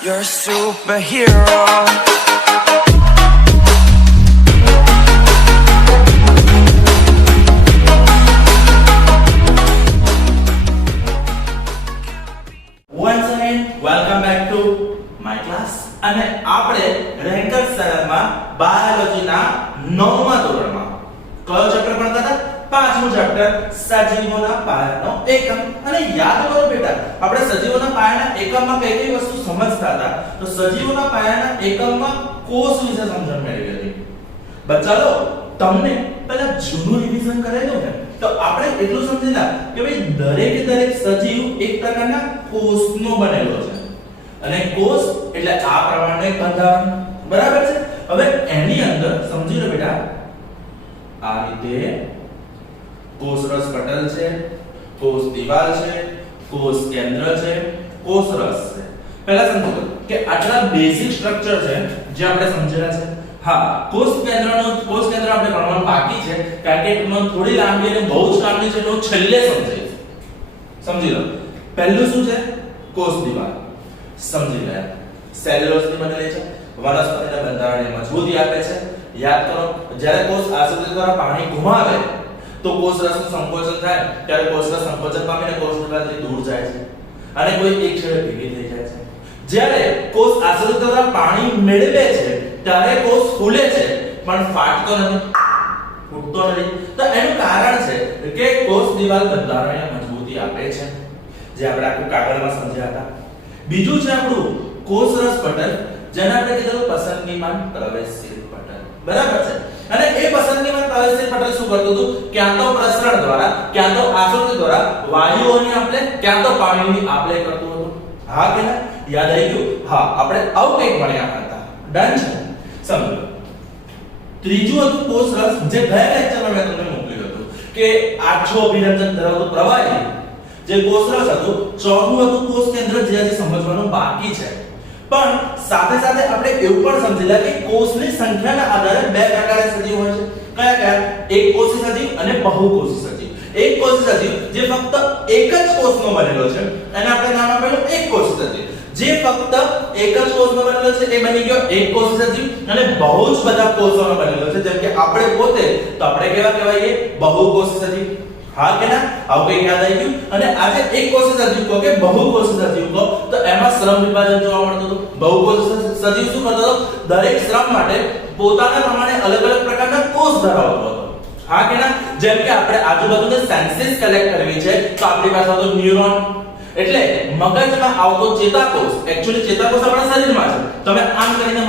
You're a superhero. Once again, welcome back to my class. અને આપણે ranker શાળામાં બાયોલોજીના 9મા ધોરણમાં કયો ચેપ્ટર ભણતા હતા? 5મું ચેપ્ટર સજીવોના પાયાનો એકમ. અને યાદ કરો બેટા, આપણે સજીવોના પાયાના એકમમાં કઈ કઈ વસ્તુ સમજતા હતા? તો સજીવોના પાયાના એકમમાં કોષ વિશે સમજણ મેળવી હતી. બસ ચાલો તમને પહેલા જૂનું રિવિઝન કરેલું ને, તો આપણે એટલું સમજીલા કે ભાઈ દરેકે દરેક સજીવ એક પ્રકારના કોષનો બનેલો છે. અને કોષ એટલે આ પ્રમાણનું એક બંધારણ, બરાબર છે? હવે એની અંદર સમજી લો બેટા, આ રીતે કોષરસ પટલ છે, કોષ દિવાલ છે, કોષ કેન્દ્ર છે, કોષરસ છે. પહેલા સમજો કે આટલા બેઝિક સ્ટ્રક્ચર છે જે આપણે સમજેલા છે. હા, કોષ કેન્દ્ર આપણે ભણવાનું બાકી છે, કારણ કે એમાં થોડી લાંબી અને બહુ જ કામની છે, તો છેલ્લે સમજી લો. પહેલું શું છે? કોષ દિવાલ. સમજી લે, સેલ્યુલોઝની બનેલી છે, વનસ્પતિના બંધારણને મજબૂતી આપે છે. યાદ કરો, જ્યારે કોષ આશ્રિત દ્વારા પાણી ગુમાવે તો કોષરસનું સંકોચન થાય, ત્યારે કોષરસ સંકોચન પામીને કોષ દિવાલથી દૂર જાય છે અને કોઈ એક છેડે ભેગી થઈ જાય છે. જ્યારે કોષ આશ્રિત દ્વારા પાણી મેળવે છે ત્યારે કોષ ફૂલે છે, પણ ફાટતો નથી, ફૂટતો નથી. તો એનું કારણ છે કે કોષ દિવાલ બંધારણને મજબૂતી આપે છે, જે આપણે આખું કાગળમાં સમજ્યા હતા. બીજું છે આપણું કોષરસ પટલ, જેને આપણે કીધું પસંદગીમાન પ્રવેશશીલ પટલ, બરાબર છે? અને એ પસંદગીમાન પ્રવેશશીલ પટલ શું કરતું હતું? ક્યાં તો પ્રસરણ દ્વારા, ક્યાં તો આસુતિ દ્વારા વાયુઓની આપલે, ક્યાં તો પાણીની આપલે કરતું હતું. હા કે ના? યાદ આવી ગયું? હા, આપણે આવું કંઈક ભણ્યા હતા. ડન છે? સમજો. ત્રીજું હતું કોષરસ, જે ગયા લેક્ચરમાં મેં તમને મોકલ્યું હતું કે આછો અભિરંજન ધરાવતું પ્રવાહી જે કોષરસ હતું. ચોથું હતું કોષ કેન્દ્ર, જે હજી સમજવાનું બાકી છે. પણ સાથે સાથે આપણે એવું પણ સમજીલા કે કોષની સંખ્યાના આધારે બે પ્રકારે સજીવ હોય છે. કયા કયા? એક કોષી સજીવ અને બહુકોષી સજીવ. એક કોષી સજીવ જે ફક્ત એક જ કોષનો બનેલો છે, એને આપણે નામ આપેલું એક કોષી સજીવ. જે ફક્ત એક જ કોષનો બનેલો છે એ બની ગયો એક કોષી સજીવ. અને બહુ જ બધા કોષોનો બનેલો છે, જેમ કે આપણે પોતે, તો આપણે કેવા કહેવાય? બહુકોષી સજીવ. હા કે ના? આવું કઈ યાદ આવી ગયું? અને આજે એક કોષી સજીવ કહો કે બહુકોષી સજીવ કહો, તો એમાં શ્રમ વિભાજન જોવા મળતું હતું. બહુકોષી સજીવ શું કરતો હતો? દરેક શ્રમ માટે પોતાના પ્રમાણે અલગ અલગ પ્રકારના કોષ ધરાવતો હતો. હા કે ના? જેમ કે આપણે આજુબાજુને સેન્સીસ કલેક્ટ કરવી છે, તો આપણી પાસે હતો ન્યુરોન, એટલે મગજમાં આવતો ચેતાકોષ. એક્ચ્યુઅલી ચેતાકોષ આપણા શરીરમાં છે. તમે આમ કરીને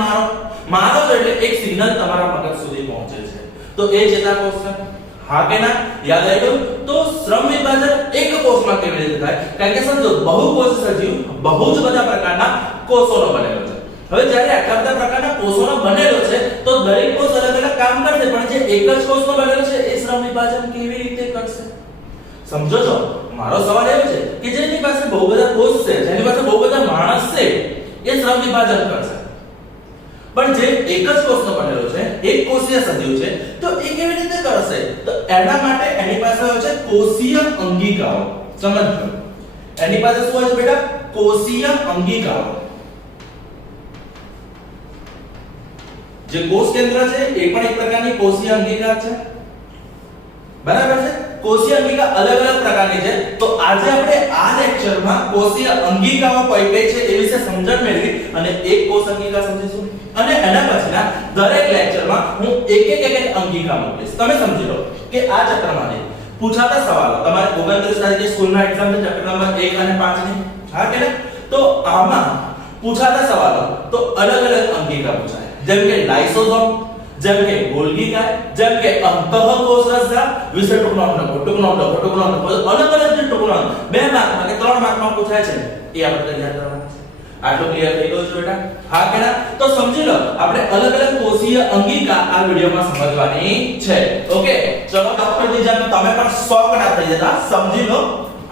મારો એટલે એક સિગ્નલ તમારા મગજ સુધી પહોંચે છે, તો એ ચેતાકોષ છે. હા કે ના? યાદ આવી ગયું? તો શ્રમ વિભાજન એક કોષમાં કેવી રીતે થાય? કારણ કે સમજો, બહુકોષી સજીવ બહુ જ બધા પ્રકારના કોષોનો બનેલો છે. હવે જ્યારે આટલા બધા પ્રકારના કોષોનો બનેલો છે, તો દરેક કોષ અલગ અલગ કામ કરશે, પણ જે એક જ કોષનો બનેલો છે એ શ્રમ વિભાજન કેવી રીતે કરશે? સમજો છો? મારો સવાલ એવો છે કે જેની પાસે બહુ બધા કોષ છે, જેની પાસે બહુ બધા માણસ છે, એ શ્રમ વિભાજન કરશે. પણ જે એક જ કોષનો બનેલો છે, એક કોષીય સજીવ છે, તો એ કેવી રીતે કરશે? તો એના માટે એની પાસે હોય છે કોષીય અંગિકાઓ. સમજો, એની પાસે શું હોય છે બેટા? કોષીય અંગિકાઓ. જે કોષ કેન્દ્ર છે એ પણ એક પ્રકારની કોષીય અંગિકા છે, બરાબર છે? કોષીય અંગિકા અલગ અલગ પ્રકારની છે. તો આજે આપણે આ લેક્ચરમાં કોષીય અંગિકાઓ કઈ કઈ છે એ વિશે સમજણ મેળવી અને એક કોષ અંગિકા સમજીશું. અને એના પછીના દરેક લેક્ચરમાં હું એક અંગિકા મૂકીશ. તમે સમજી લો કે આ ચેપ્ટરમાંથી પૂછાતા સવાલો તમારે 29 તારીખે સ્કૂલના એક્ઝામ છે, ચેપ્ટર નંબર 1 અને 5 ની. હા કે ના? તો આમાં પૂછાતા સવાલો તો અલગ અલગ અંગિકા પૂછાય, જેમ કે લાઇસોસોમ, જેમ કે ગોલ્ગી કાય, જેમ કે અંતઃકોષરસજા વિશે ટૂંકનો અલગ અલગ જે ટૂંકનો 2 માર્કમાં કે 3 માર્કમાં પૂછાય છે, એ આપણે તૈયાર કરવાના છે. આટલું ક્લિયર થઈ ગયું છે બેટા? હા કે ના? તો સમજી લો, આપણે અલગ અલગ કોષીય અંગિકા આ વિડિયોમાં સમજવાની છે. ઓકે, ચલો ડોક્ટરની જેમ તમે પણ શોક ના થઈ જતા, સમજી લો.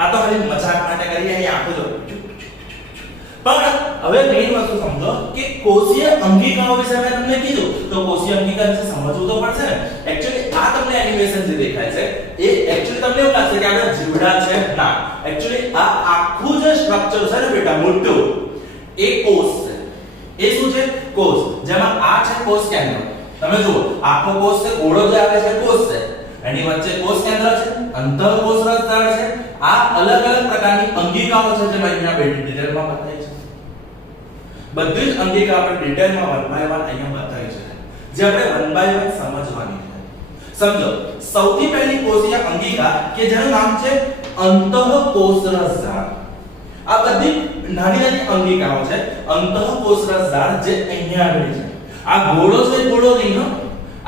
આ તો ખાલી મજાક માટે કરીએ, અહીં આખું જો. પણ હવે મેઈન વસ્તુ સમજો કે કોષીય અંગિકાઓ વિશે મેં તમને કીધું, તો કોષીય અંગિકા વિશે સમજવું તો પડશે ને. એક્ચ્યુઅલી આ તમને એનિમેશન જે દેખાય છે એ એક્ચ્યુઅલી તમને એવું લાગશે કે આ જીવડા છે. ના, એક્ચ્યુઅલી આ આખું જે સ્ટ્રક્ચર છે ને બેટા મોટું, એ કોષ છે. કોષ, જેમાં આ છે કોષ કેન્દ્ર. તમે જુઓ આખો કોષ છે, ગોળો જે આવે છે કોષ છે, એની વચ્ચે કોષ કેન્દ્ર છે, અંતઃકોષ રસધાર છે. આ અલગ અલગ પ્રકારની અંગિકાઓ છે જે અહીંયા ડિટેલમાં બતાવી છે. બધી જ અંગિકા આપણે ડિટેલમાં 1 by 1 અહીંયા બતાવી છે, જે આપણે 1 by 1 સમજવાની છે. સમજો, સૌથી પહેલી કોષીય અંગિકા કે જેનું નામ છે અંતઃકોષ રસધાર. આ બધી નાની નાની અંગિકાઓ છે અંતઃકોષ રસધાર જે અહીંયા આવેલી છે. આ ગોળો છે, ગોળો નહીં,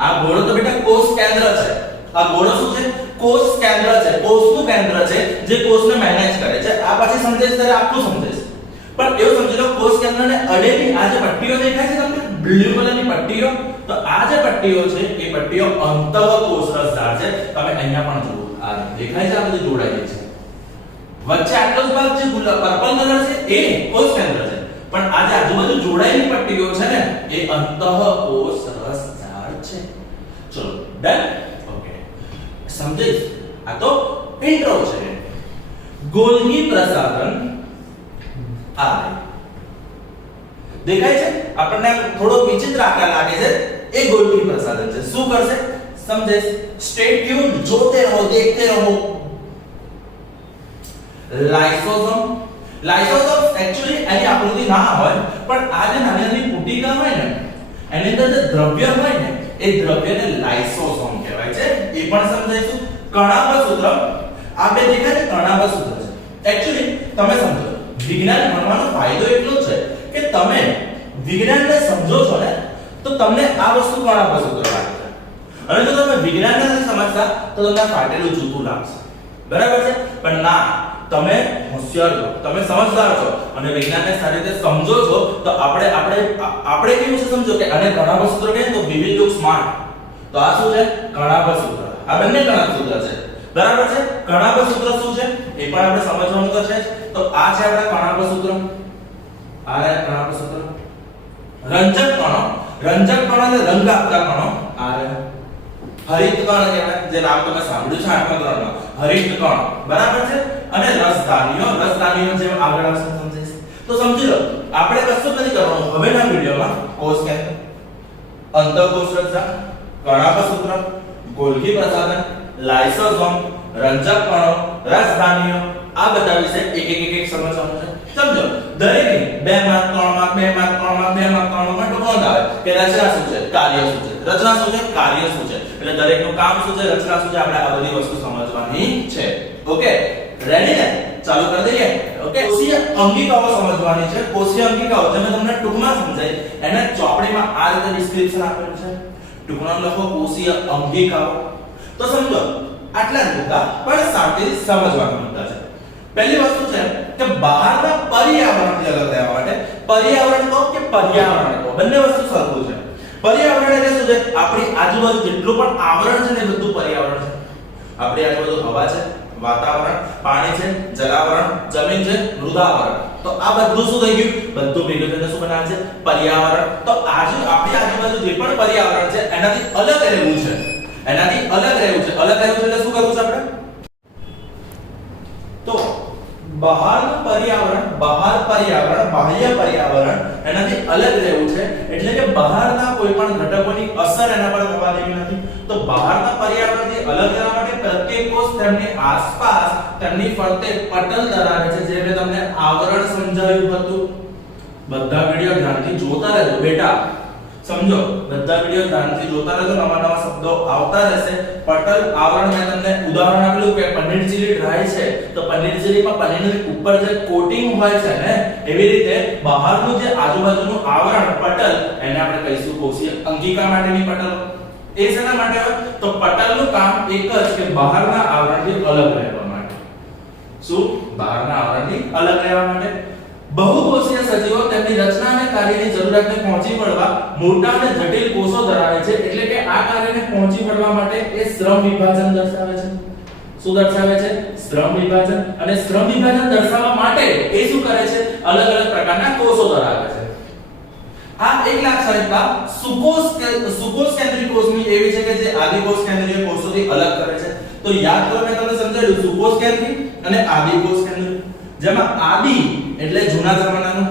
આ ગોળો તો બેટા કોષ કેન્દ્ર છે. આ ગોળો શું છે? કોષ કેન્દ્ર છે, કોષનું કેન્દ્ર છે જે કોષને મેનેજ કરે છે. આ પછી સમજાય ત્યારે આખું સમજાય. પણ એવું સમજી લો, કોષ કેન્દ્રને અડેલી આ જે પટ્ટીઓ દેખાય છે તમને, બ્લુ કલરની પટ્ટીઓ, તો આ જે પટ્ટીઓ છે એ પટ્ટીઓ અંતઃકોષ રસધાર છે. તમે અહીંયા પણ જુઓ, આ દેખાય છે, આ બધી જોડાયેલી છે. વચ્ચે આટલો જ ભાગ જે પર્પલ કલર છે એ કોષ કેન્દ્ર છે, પણ આ જે આજુબાજુ જોડાયેલી પટ્ટીઓ છે ને એ અંતઃકોષ રસધાર છે. ચલો ડન. ઓકે, સમજાઈ? આ તો ઇન્ટ્રો છે. ગોલ્ગી પ્રસાધન આ દેખાય છે આપણને, થોડો વિચિત્ર આકાર લાગે છે. એ ગોલ્ગી પ્રસાધન છે. શું કરશે સમજાય? સ્ટે ટ્યુન, જોતે રહો, દેખતે રહો. લાઇસોસોમ. લાઇસોસોમ એક્ચ્યુઅલી એની આકૃતિ ના હોય, પણ આ જે નાની નાની પુટિકા હોય ને એની અંદર જે દ્રવ્ય હોય ને એ દ્રવ્યને લાઇસોસોમ કહેવાય છે. એ પણ સમજાઈશું. કણાભસૂત્ર, આ બે દેખાય છે કણાભસૂત્ર છે. એક્ચ્યુઅલી તમે સમજો, વિજ્ઞાન ભણવાનો ફાયદો એટલો જ છે કે તમે વિજ્ઞાનને સમજો છો ને તો તમને આ વસ્તુ કણાભસૂત્ર લાગે છે, અને જો તમે વિજ્ઞાનને નથી સમજતા તો તમને ફાટેલું જૂતું લાગશે. બરાબર છે? પણ ના, તમે હોશિયાર છો, તમે સમજદાર છો અને વિજ્ઞાનને સારી રીતે સમજો છો તો આપણે કેવું છે સમજો કે આને કણાભસૂત્ર કહે તો we will look smart. તો આ શું છે? કણાભસૂત્ર. આ બંને કણાભસૂત્ર છે. બરાબર છે? કણાભસૂત્ર શું છે એ પણ આપણે સમજવાનું તો છે. તો આ છે આપણા કણાભસૂત્ર. આ છે કણાભસૂત્ર. રંજક કણો, રંજક કણોને રંગ આપતા કણો આ છે. હરિત કણ કહેવાય, જે નામ તમે સાંભળ્યું છે 8મા ધોરણમાં, હરિત કણ. બરાબર છે? અને રસધાનીઓ, રસધાનીઓ જેમ આગળ આવશે સમજાઈશ. તો સમજી લો, આપણે કશું નથી કરવાનું હવેના વિડિયોમાં. કોષ કેન્દ્ર, અંતઃકોષ રસધાર, કણાભસૂત્ર, ગોલ્ગી પ્રસાધન, લાઇસોસોમ, રંજક કણો, રસધાનીઓ, આ બધા વિશે એક સમજવાનું છે. સમજો, દરેક 2 mark 3 mark 2 mark 3 mark 2 mark 3 mark ટૂંકમાં આવે કે રચના શું છે, કાર્ય શું છે, રચના શું છે, કાર્ય શું છે. એટલે દરેકનું કામ શું છે, રચના શું છે, આપણે આ બધી વસ્તુ સમજવાની છે. ઓકે, રેડી ને? ચાલુ કરી દઈએ. ઓકે, કોષીય અંગિકાઓ સમજવાની છે. કોષીય અંગિકાઓ જે મેં તમને ટૂંકમાં સમજાઈ, એના ચોપડીમાં આ રીતે ડિસ્ક્રિપ્શન આપેલું છે. ટૂંકમાં લખો કોષીય અંગિકાઓ. તો સમજો, આટલા જ મુદ્દા પણ સાથે સમજવાના મુદ્દા છે. પહેલી વસ્તુ છે કે બહારના પર્યાવરણથી અલગ રહેવા માટે, પર્યાવરણ કહો કે પર્યાવરણ કહો, બંને વસ્તુ સરખું છે. પર્યાવરણ એટલે શું છે? આપણી આજુબાજુ જેટલું પણ આવરણ છે ને બધું પર્યાવરણ છે. આપણી આજુબાજુ હવા છે, વાતાવરણ, પાણી છે, જલાવરણ, જમીન છે, મૃદાવરણ. તો આ બધું શું થઈ ગયું? બધું ભેગું થઈને શું બનાવે છે? પર્યાવરણ. તો આપણી આજુબાજુ જે પણ પર્યાવરણ છે એનાથી અલગ રહેવું છે. એનાથી અલગ રહેવું છે. અલગ રહેવું છે એટલે શું કરવું છે આપણે? તો બહારનું પર્યાવરણ, બહાર પર્યાવરણ, બાહ્ય પર્યાવરણ એનાથી અલગ રહેવું છે. એટલે કે બહારના કોઈ પણ ઘટકોની અસર એના પર થવા દેવી નથી. તો બહારના પર્યાવરણથી અલગ રહેવા માટે પ્રત્યેક કોષ તેમની આસપાસ, તેમની ફરતે પટલ ધરાવે છે, જે મેં તમને આવરણ સમજાવ્યું હતું. બધા વિડિયો ધ્યાનથી જોતા રહેજો બેટા. સમજો, બધા વિડિયો ધ્યાનથી જોતા રહેજો, નવા નવા શબ્દો આવતા રહેશે. પટલ, આવરણ મેં તમને ઉદાહરણ આપેલું કે પનીર ચીલી ડ્રાય છે તો પનીર ચીલીમાં પનીરની ઉપર જે કોટિંગ હોય છે ને, એવી રીતે બહારનું જે આજુબાજુનું આવરણ પટલ, એને આપણે કહીશું કોષીય અંગિકા માટેની પટલ. એ શેના માટે હોય? તો પટલનું કામ એક જ કે બહારના આવરણથી અલગ રહેવા માટે. શું? બહારના આવરણથી અલગ રહેવા માટે. બહુકોષીય સજીવો તેમની રચના અને કાર્યની જરૂરિયાતને પહોંચી વળવા મોટા અને જટિલ કોષો ધરાવે છે. એટલે કે આ કાર્યને પહોંચી વળવા માટે એ શ્રમ વિભાજન દર્શાવે છે. શું દર્શાવે છે? શ્રમ વિભાજન. અને શ્રમ વિભાજન દર્શાવવા માટે એ શું કરે છે? અલગ અલગ પ્રકારના કોષો ધરાવે છે. આ એક લાક્ષણિકતા સુકોષ કેન્દ્રીય કોષની એવી છે કે જે આદિકોષ કેન્દ્રીય કોષોથી અલગ કરે છે. તો યાદ કરો, મેં તમને સમજાવ્યું સુકોષ કેન્દ્રીય અને આદિકોષ કેન્દ્રીય. જેમાં આદિ એટલે જૂના જમાનાનું,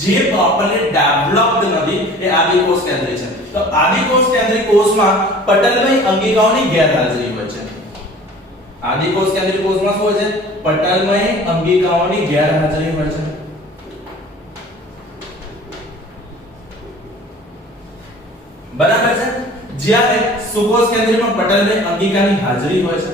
જે પ્રોપરલી ડેવલપ્ડ નથી એ આદિકોષ કેન્દ્રી છે. તો આદિકોષ કેન્દ્રી કોષમાં પટલમય અંગિકાઓની ગેરહાજરી હોય છે. આદિકોષ કેન્દ્રી કોષમાં શું હોય છે? પટલમય અંગિકાઓની ગેરહાજરી હોય છે. બરાબર છે. જ્યારે સુકોષ કેન્દ્રીમાં પટલમય અંગિકાની હાજરી હોય છે.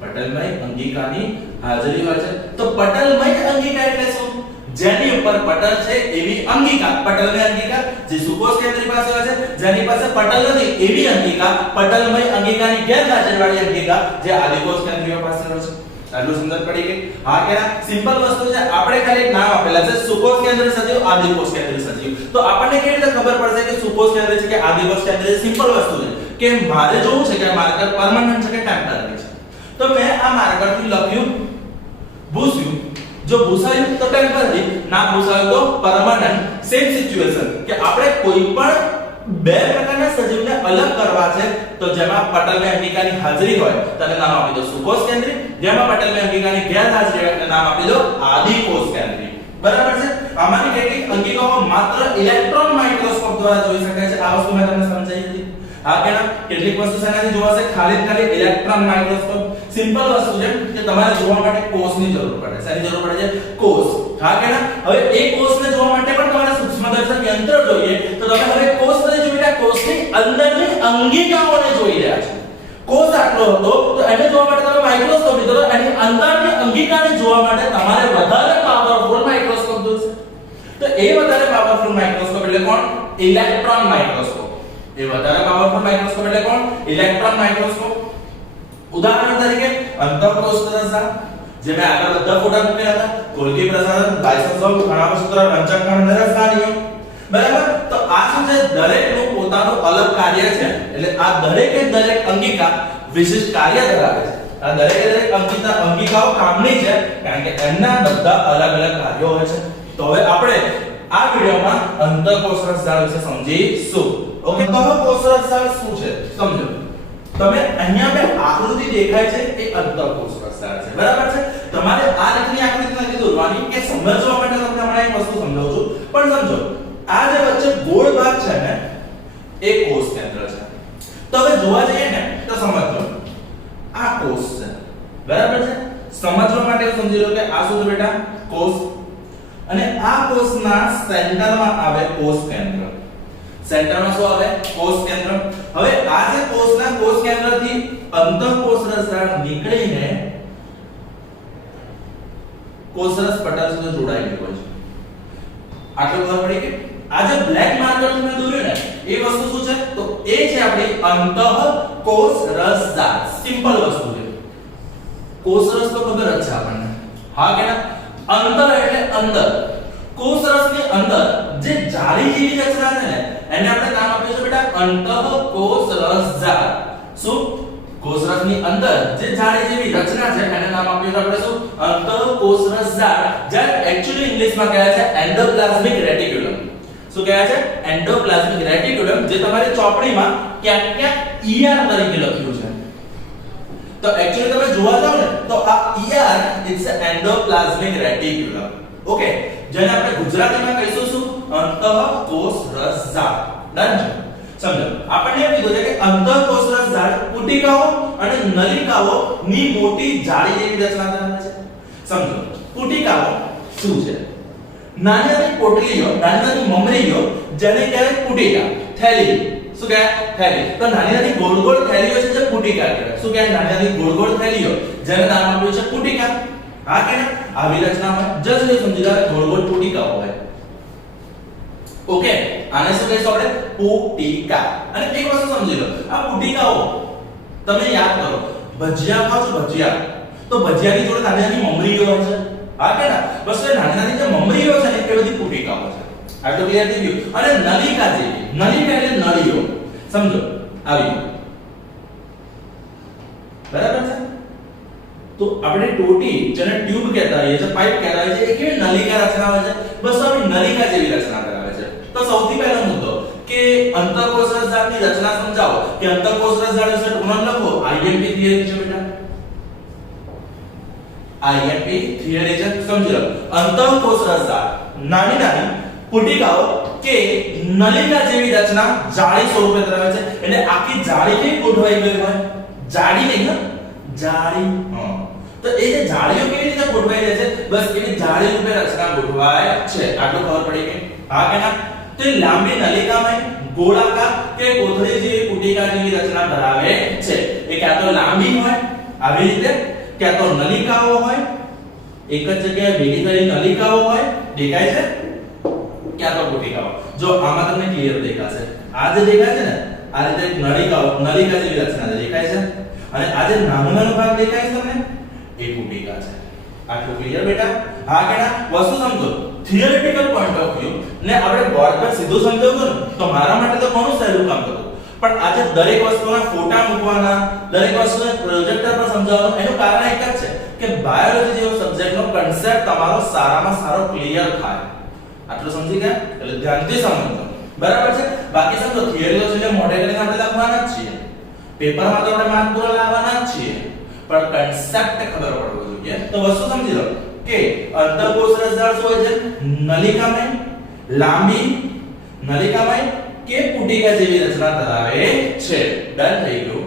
પટલમય અંગિકાની હાજરી હોય છે. તો પટલમય અંગિકા એટલે શું? જેની ઉપર પટલ છે એવી અંગિકા, પટલમય અંગિકા. જે સુકોષ કેન્દ્રી પાસે હોય છે, જેની પાસે પટલ નથી એવી અંગિકા, પટલમય અંગિકાની ગેરહાજરી વાળી અંગિકા જે આદિકોષ કેન્દ્રીય પાસે હોય છે. આટલું સમજ પડી ગઈ? હા કે ના? સિમ્પલ વસ્તુ છે. આપણે ખાલી એક નામ આપેલા છે, સુકોષ કેન્દ્રીય સજીવ, આદિકોષ કેન્દ્રીય સજીવ. તો આપણને કેવી રીતે ખબર પડશે કે સુકોષ કેન્દ્રીય છે કે આદિકોષ કેન્દ્રીય? સિમ્પલ વસ્તુ છે કે મારે જોવું છે કે માર્કર પરમેનન્ટ છે કે ટેમ્પરરી છે. તો મેં આ માર્કર થી લખ્યું ભૂસ્યું. જો ભૂસાયું તો ટેમ્પરરી, ના ભૂસાયું તો પરમેનન્ટ. સેમ સિચ્યુએશન કે આપણે કોઈ પણ બે પ્રકારના સજીવને અલગ કરવા છે તો જેમાં પટલમય અંગિકાની હાજરી હોય તેને નામ આપી દો સુકોષ કેન્દ્રી, જેમાં પટલમય અંગિકાની ગેરહાજરી હોય તેને નામ આપી દો આદિકોષ કેન્દ્રી. બરાબર છે. આમાંની કેટલીક અંગિકાઓ માત્ર ઇલેક્ટ્રોન માઇક્રોસ્કોપ દ્વારા જોઈ શકાય છે. આ વસ્તુ મેં તમને સમજાવી હતી. હા કે ના? કેટલીક વસ્તુ શેનાથી જોવાશે? ખાલી ઇલેક્ટ્રોન માઇક્રોસ્કોપ. સિમ્પલ વસ્તુ છે કે તમારે જોવા માટે કોષની જરૂર પડે. શેની જરૂર પડે છે? કોષ. હા કે ના? હવે એ કોષને જોવા માટે પણ તમારે સૂક્ષ્મદર્શક યંત્ર જોઈએ. તો તમે હવે કોષ નથી જોઈ રહ્યા, કોષની અંદરની અંગિકાઓને જોઈ રહ્યા છો. કોષ આટલો હતો તો એને જોવા માટે તમે માઇક્રોસ્કોપ લીધો, એની અંદરની અંગિકાને જોવા માટે તમારે વધારે પાવરફુલ માઇક્રોસ્કોપ જોઈશે. તો એ વધારે પાવરફુલ માઇક્રોસ્કોપ એટલે કોણ? Electron microscope. એ વધારે પાવરફુલ માઇક્રોસ્કોપ એટલે કોણ? Electron microscope. ઉદાહરણ તરીકે અંતઃકોષ દ્રષ્ટા, જે મેં આગળ બધા ફોટા મૂક્યા હતા, ગોલ્ગી પ્રસારણ, લાઇસોસોમ, કણાભસૂત્ર, રંજકકણ અને રસધાનીઓ. બરાબર? તો આ શું છે? દરેકનું પોતાનું અલગ કાર્ય છે. એટલે આ દરેકે દરેક અંગિકા વિશિષ્ટ કાર્ય ધરાવે છે. આ દરેકે દરેક અંગિકાઓ કામની છે કારણ કે એમના બધા અલગ અલગ કાર્યો હોય છે. તો હવે આપણે આ વિડિયોમાં અંતઃકોષ રસજાળ વિશે સમજીશું. ઓકે, અંતઃકોષ રસજાળ શું છે સમજો. તમે અહીંયા બે આકૃતિ દેખાય છે એ અંતઃકોષ રસજાળ છે. બરાબર છે? તમારે આ રીતની આકૃતિ નથી દોરવાની કે સમજવા માટે તમને હમણાં એક વસ્તુ સમજાવું છું. પણ સમજો, આ જે વચ્ચે ગોળ ભાગ છે ને એ કોષ કેન્દ્ર છે. તો હવે જોવા જઈએ ને તો સમજો, આ કોષ છે. બરાબર છે? સમજવા માટે સમજી લો કે આ શું છે બેટા? કોષ. અને આ કોષના સેન્ટરમાં આવે કોષ કેન્દ્ર. સેન્ટરમાં શું આવે? કોષ કેન્દ્ર. હવે આ જે કોષના કોષ કેન્દ્રથી અંતઃકોષ રસજાળ નીકળીને કોષરસ પટલ સુધી જોડાયેલી હોય છે. આટલું ખબર પડી કે આ જે બ્લેક માર્કર તમે દોર્યું ને એ વસ્તુ શું છે? તો એ છે આપણી અંતઃકોષ રસજાળ. સિમ્પલ વસ્તુ છે. કોષરસ તો ખબર જ છે આપણને. હા કે ના? અંતર એટલે અંદર. કોષરસની અંદર જે જાળી જેવી રચના છે ને એને આપણે નામ આપ્યું છે બેટા અંતઃકોષ રસજાળ. શું? કોષરસની અંદર જે જાળી જેવી રચના છે એને નામ આપ્યું છે આપણે શું? અંતઃકોષ રસજાળ. જ્યારે એક્ચ્યુઅલી ઇંગ્લિશમાં કહેવાય છે એન્ડોપ્લાઝમિક રેટિક્યુલમ. શું કહેવાય છે? એન્ડોપ્લાઝમિક રેટિક્યુલમ, જે તમારી ચોપડીમાં ક્યાંક ક્યાંક ER તરીકે લખ્યું છે. તો એક્ચ્યુઅલી તમે જોવા જાવ ને તો આ ER it's endoplasmic reticulum. Okay, જેને આપણે ગુજરાતીમાં કહીશું શું? અંતઃકોષ રસજાળ. ડન છે? સમજો, આપણને એમ કીધું છે કે અંતઃકોષ રસજાળ પુટિકાઓ અને નલિકાઓ ની મોટી જાળી જેવી રચના ધરાવે છે. સમજો, પુટિકાઓ શું છે? નાની નાની પોટલીઓ, નાની નાની મમરીઓ, જેને કહેવાય પુટિકા. થેલી. શું કહેવાય? થેલી. તો નાની નાની ગોળ ગોળ થેલીઓ છે જે પુટિકા કહેવાય. શું કહેવાય? નાની નાની ગોળ ગોળ થેલીઓ જેને નામ આપ્યું છે પુટિકા. હા કે ના? આવી રચના હોય. જસ્ટ એ સમજી લો ગોળ ગોળ પુટિકાઓ હોય. ઓકે, આને શું કહીશું આપણે? પુટિકા. અને એક વસ્તુ સમજી લો, આ પુટિકાઓ તમે યાદ કરો, ભજીયા ખાઓ છો ભજીયા, તો ભજીયાની જોડે નાની નાની મમરીઓ હોય છે. હા કે ના? બસ એ નાની નાની જે મમરીઓ છે ને એ બધી પુટિકાઓ છે. આટલું ક્લિયર થઈ ગયું? અને નલિકા જેવી, નલિકા એટલે નળીઓ. સમજો, આવી. બરાબર છે? તો આપણે ટોટી, જેને ટ્યુબ કહેતા હોઈએ છે, પાઇપ કહેતા હોઈએ છે, એ કેવી નલિકા રચના હોય છે? બસ આવી નલિકા જેવી રચના ધરાવે છે. તો સૌથી પહેલો મુદ્દો કે અંતઃકોષ રસજાળની રચના સમજાવો. કે અંતઃકોષ રસજાળ વિશે ટૂંકમાં લખો. IMP થિયરી છે બેટા. IMP થિયરી છે. સમજી લો, અંતઃકોષ રસજાળ નાની નાની પુટિકાઓ કે નલિકા જેવી રચના જાળી સ્વરૂપે ધરાવે છે. એટલે આખી જાળી કેવી ગોઠવાઈ ગઈ હોય, જાળી નહીં ને, જાળી. તો એ જે જાળીઓ કેવી રીતે ગોઠવાઈ રહે છે, બસ એની જાળી રૂપે રચના ગોઠવાય છે. આટલું ખબર પડી ગઈ? હા કે ના? તો લાંબી નલિકામાં ગોળાકાર કે કોથળી જેવી પુટિકા જેવી રચના ધરાવે છે. એ ક્યાં તો લાંબી હોય આવી રીતે, ક્યાં તો નલિકાઓ હોય, એક જ જગ્યાએ ભેગી થયેલી નલિકાઓ હોય, દેખાય છે, ક્યાં તો પુટિકાઓ. જો આમાં તમને ક્લિયર દેખાશે, આ જે દેખાય છે ને, આ રીતે નલિકા જેવી રચના દેખાય છે, અને આ જે નાનો નાનો ભાગ દેખાય છે તમને, એ પુટિકા છે. આટલું ક્લિયર બેટા? હા કે ના? વસ્તુ સમજો થિયરિટિકલ પોઈન્ટ ઓફ વ્યૂ ને આપણે બોર્ડ પર સીધું સમજાવતો ને તો મારા માટે તો ઘણું સહેલું કામ હતું. પણ આજે દરેક વસ્તુના ફોટા મૂકવાના, દરેક વસ્તુને પ્રોજેક્ટર પર સમજાવવાનું, એનું કારણ એક જ છે કે બાયોલોજી જેવો સબ્જેક્ટનો કન્સેપ્ટ તમારો સારામાં સારો ક્લિયર થાય. આટલું સમજી ગયા? એટલે ધ્યાનથી સમજો. બરાબર છે? બાકી સમજો થિયરી તો છે મોઢે કરીને આપણે લખવાના જ છીએ, પેપરમાં તો આપણે માર્ક પૂરા લાવવાના જ છીએ, પણ કન્સેપ્ટ ખબર પડવો જોઈએ. તો વસ્તુ સમજી લો કે અંતઃકોષ રસજાળ શું હોય છે? નલિકામય, લાંબી નલિકામય કે પુટિકા જેવી રચના ધરાવે છે. ડન થઈ ગયું?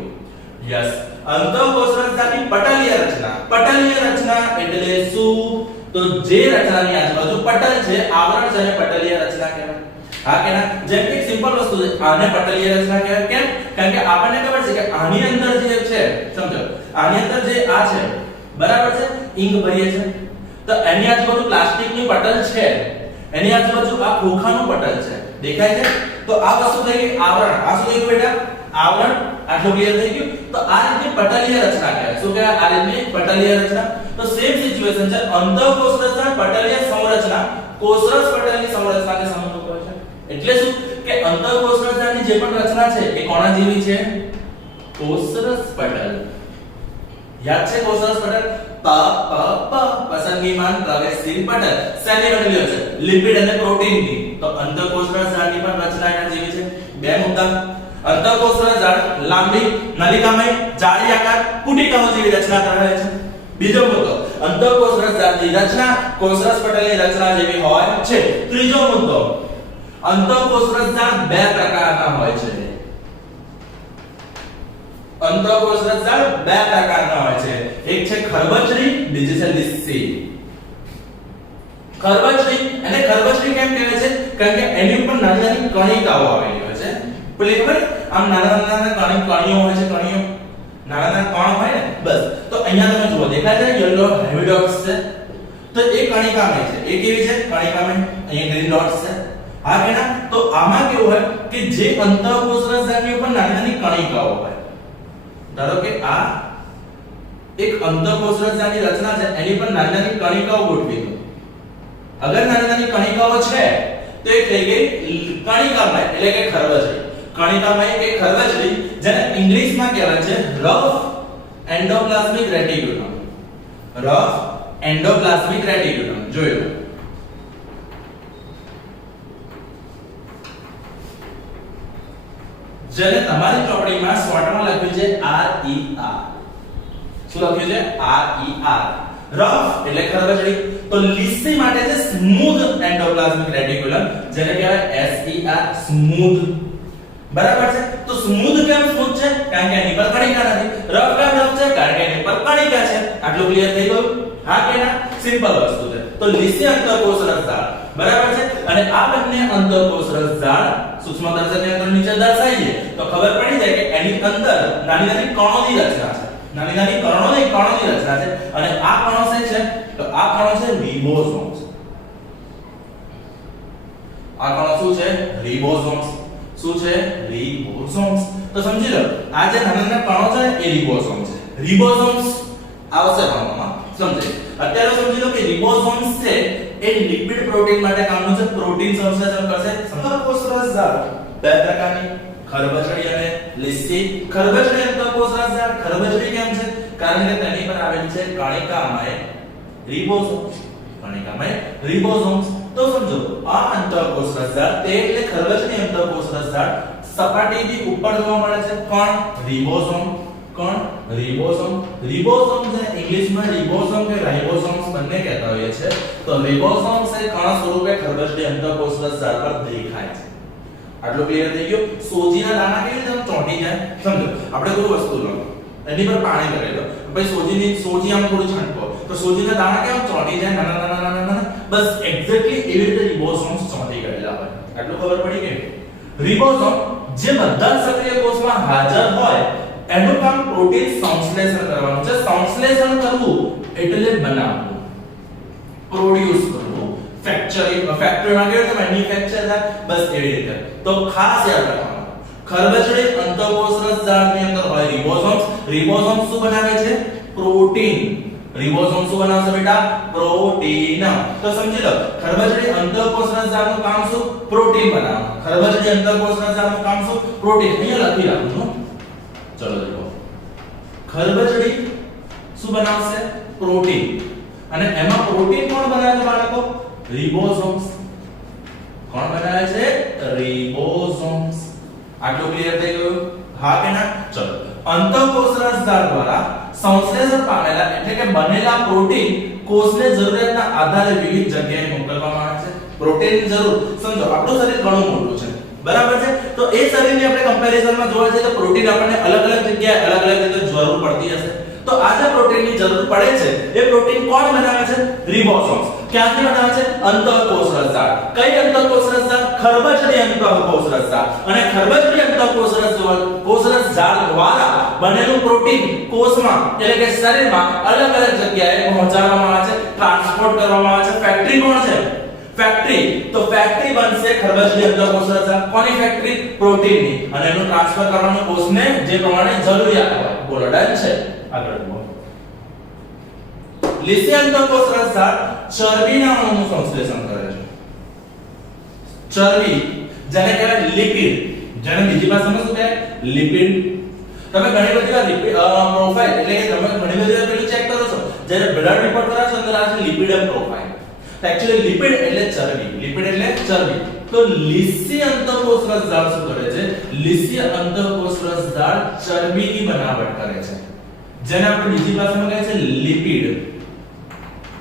યસ. અંતઃકોષ રસજાળની પટલીય રચના. પટલીય રચના એટલે શું? તો જે રચનાની આજુબાજુ પટલ છે, આવરણ છે, એને પટલીય રચના કહેવાય. હા કે ના? જેમ કે સિમ્પલ વસ્તુ છે, આને પટલીય રચના કહેવાય. કેમ? કારણ કે આપણને ખબર છે કે આની અંદર જે છે, સમજો આની અંદર જે આ છે, બરાબર છે, ઇંક ભરીએ છે, તો એની આજુબાજુ પ્લાસ્ટિકની પટલ છે, એની આજુબાજુ આ ખોખાનું પટલ છે, દેખાય છે? તો આ વસ્તુ થઈ ગઈ આવરણ. આ શું થઈ ગયું બેટા? આવરણ. આટલું ક્લિયર થઈ ગયું? તો આ રીતની પટલીય રચના કહેવાય. શું કહેવાય? આ રીતની પટલીય રચના. તો સેમ સિચ્યુએશન છે, અંતઃકોષ રચના પટલીય સંરચના કોષરસ પટલની સંરચનાને સમજવું પડે છે. એટલે શું કે અંતઃકોષ રચનાની જે પણ રચના છે એ કોના જેવી છે? કોષરસ પટલ. યાદ છે કોષરસ પટલ? પસંદગીમાન પ્રવેશશીલ પટલ. શેની બનેલી હોય છે? લિપિડ અને પ્રોટીનની. તો અંતઃકોષ રચનાની પણ રચના એના જેવી છે. બે મુદ્દા. અંતઃકોષ રચના લાંબી, નલિકામય, જાળી આકાર, પુટિકાઓ જેવી રચના ધરાવે છે. બીજો મુદ્દો, અંતઃકોષ રચનાની રચના કોષરસ પટલની રચના જેવી હોય છે. ત્રીજો મુદ્દો, અંતઃકોષ રચના બે પ્રકારના હોય છે. અંતઃકોષ રચના બે પ્રકારના હોય છે. એક છે ખરબચડી, બીજી છે લીસી. ખરબચડી, અને ખરબચડી કેમ કહેવાય છે? કારણ કે એની ઉપર નાની નાની કણિકાઓ આવેલી હોય છે. પેલી ખબર આમ નાના નાના કણિયો હોય છે, કણિયો નાના નાના કણ હોય ને, બસ. તો અહીંયા તમે જુઓ દેખાય છે યલો હેવી ડોટ્સ છે, તો એ કણિકામય છે. એ કેવી છે? કણિકામય. અહીંયા ગ્રીન ડોટ્સ છે. હા કે ના? તો આમાં કેવું હોય કે જે અંતઃકોષ રચનાની ઉપર નાની નાની કણિકાઓ હોય. ધારો કે આ એક અંતઃકોષ રચનાની રચના છે, એની પર નાની નાની કણિકાઓ ગોઠવી દો. અગર નાની નાની કણિકાઓ છે તો એ થઈ ગઈ કણિકામય એટલે કે ખરબચડી. કણિકામય કે ખરબચડી, જેને ઇંગ્લિશમાં કહેવાય છે rough endoplasmic reticulum. Rough endoplasmic reticulum. જોઈ લો. જેને તમારી ચોપડીમાં શોર્ટમાં લખ્યું છે RER. શું લખ્યું છે? RER. રફ એટલે ખરબચડી. તો લીસી માટે છે સ્મૂધ એન્ડોપ્લાઝમિક રેટિક્યુલમ, જેને કહેવાય SER, સ્મૂધ. બરાબર છે? તો સ્મૂધ કેમ સ્મૂધ છે? કારણ કે એની પર કણિકા નથી. રફ કેમ રફ છે? કારણ કે એની પર કણિકા છે. આટલું ક્લિયર થઈ ગયું? હા કે ના? સિમ્પલ વસ્તુ છે. તો લીસી અંતઃકોષ રસજાળ, બરાબર છે? અને આ બંને અંતઃકોષ રસજાળ સૂક્ષ્મદર્શકની અંદર નીચે દર્શાવીએ તો ખબર પડી જાય કે એની અંદર નાની નાની કણોની રચના છે. નાની નાની કણોની રચના છે. અને આ કણો છે, તો આ કણો છે રિબોસોમ્સ. આ કણો શું છે? રિબોસોમ્સ. શું છે? રિબોસોમ્સ. તો સમજી લો, આ જે નાના નાના કણો છે એ રિબોસોમ્સ છે. રિબોસોમ્સ આવશે ભણવામાં, સમજે. અત્યારે સમજી લો કે રિબોસોમ્સ છે એ લિપિડ પ્રોટીન માટે કામનું છે. પ્રોટીન સંશ્લેષણ કરશે. અંતઃકોષ રસજાળ બે પ્રકારની, ખરબચડી અને લીસી. ખરબચડી અંતઃકોષ રસજાળ. ખરબચડી કેમ છે? કારણ કે તેની પર આવેલી છે કણિકામય રિબોસોમ્સ. કણિકામય રિબોસોમ્સ. તો સમજો આ અંતઃકોષ રસજાળ તે એટલે ખરબચડી અંતઃકોષ રસજાળ સપાટીથી ઉપર જોવા મળે છે. કોણ? રિબોસોમ. કોણ? રિબોસોમ. રિબોસોમ છે ઇંગ્લિશમાં રિબોસોમ કે રાઇબોસોમ્સ બંને કહેતા હોઈએ છે. તો રિબોસોમ્સ એ કણ સ્વરૂપે ખરબચડી અંતઃકોષરસ ઝાડ પર દેખાય છે. આટલું ક્લિયર થઈ ગયું? સોજીના દાણા કેવી રીતે ચોંટી જાય સમજો. આપણે કોઈ વસ્તુ લો, એની પર પાણી ભરી દો, પછી સોજી આમ થોડું છાંટો, તો સોજીના દાણા કેમ ચોંટી જાય? નાના નાના નાના નાના. બસ એક્ઝેક્ટલી એવી રીતે રિબોસોમ્સ ચોંટી ગયેલા હોય. આટલું ખબર પડી કે રિબોસોમ જે બધા સક્રિય કોષમાં હાજર હોય એનું કામ પ્રોટીન સંશ્લેષણ કરવાનું છે. સંશ્લેષણ કરવું એટલે બનાવવું, પ્રોડ્યુસ કરવું, ફેક્ટરીમાં કેવી રીતે મેન્યુફેક્ચર થાય, બસ એવી રીતે. તો ખાસ યાદ રાખવાનું, ખરબચડી અંતઃકોષરસ ઝાડની અંદર હોય રિબોસોમ્સ. રિબોસોમ્સ શું બનાવે છે? પ્રોટીન. રિબોસોમ શું બનાવશે બેટા? પ્રોટીન. તો સમજી લો, ખરબચડી અંતઃકોષરસ ઝાડનું કામ શું? પ્રોટીન બનાવવાનું. ખરબચડી અંતઃકોષરસ ઝાડનું કામ શું? પ્રોટીન. અહીંયા લખી રાખું છું. ચલો દેખો, ખરબચડી શું બનાવશે? પ્રોટીન. અને એમાં પ્રોટીન કોણ બનાવે છે બાળકો? રિબોસોમ્સ. કોણ બનાવે છે? રિબોસોમ્સ. આટલું ક્લિયર થઈ ગયું? હા કે ના? ચલો, અંતઃકોષરસ ઝાડ દ્વારા સંશ્લેષણ પામેલા એટલે કે બનેલા પ્રોટીન કોષને જરૂરિયાતના આધારે વિવિધ જગ્યાએ મોકલવામાં આવે છે. પ્રોટીનની જરૂર સમજો, આપણું શરીર ઘણું મોટું છે, બરાબર છે? તો એ શરીરની આપણે કમ્પેરિઝનમાં જોવા જઈએ તો પ્રોટીન આપણને અલગ અલગ જગ્યાએ અલગ અલગ રીતે જરૂર પડતી હશે. તો આ જે પ્રોટીનની જરૂર પડે છે એ પ્રોટીન કોણ બનાવે છે? રિબોસોમ્સ. ક્યાંથી બનાવે છે? અંતઃકોષરસ ઝાડ. કઈ અંતઃકોષરસ ઝાડ? ખરબચડી અંતઃકોષરસ ઝાડ. અને ખરબચડી અંતઃકોષરસ ઝાડ દ્વારા બનેલું પ્રોટીન કોષમાં એટલે કે શરીરમાં અલગ અલગ જગ્યાએ પહોંચાડવામાં આવે છે, ટ્રાન્સપોર્ટ કરવામાં આવે છે. ફેક્ટરી કોણ છે? ફેક્ટરી. તો ફેક્ટરી બનશે ખરબચડી અંતઃકોષરસ ઝાડ. કોની ફેક્ટરી? પ્રોટીનની. અને એનું ટ્રાન્સફર કરવાનું કોષને જે પ્રમાણે જરૂરિયાત હોય. બોલો, ડન છે? આગળ બોલો. લીસી અંતઃકોષરસ ઝાડ ચરબીના અણુનું સંશ્લેષણ કરે છે. ચરબી જેને કહેવાય લિપિડ, જેને બીજી ભાષામાં શું કહેવાય? લિપિડ. તમે ઘણી બધી વાર લિપિડ પ્રોફાઇલ એટલે કે તમે ઘણી બધી વાર પેલું ચેક કરો છો, જ્યારે બ્લડ રિપોર્ટ કરો છો અંદર આ છે લિપિડમ પ્રોફાઇલ. એક્ચ્યુઅલી લિપિડ એટલે ચરબી, લિપિડ એટલે ચરબી. તો લીસી અંતઃકોષરસ ઝાડ શું કરે છે? લીસી અંતઃકોષરસ ઝાડ ચરબીની બનાવટ કરે છે, જેને આપણે બીજી ભાષામાં કહે છે લિપિડ.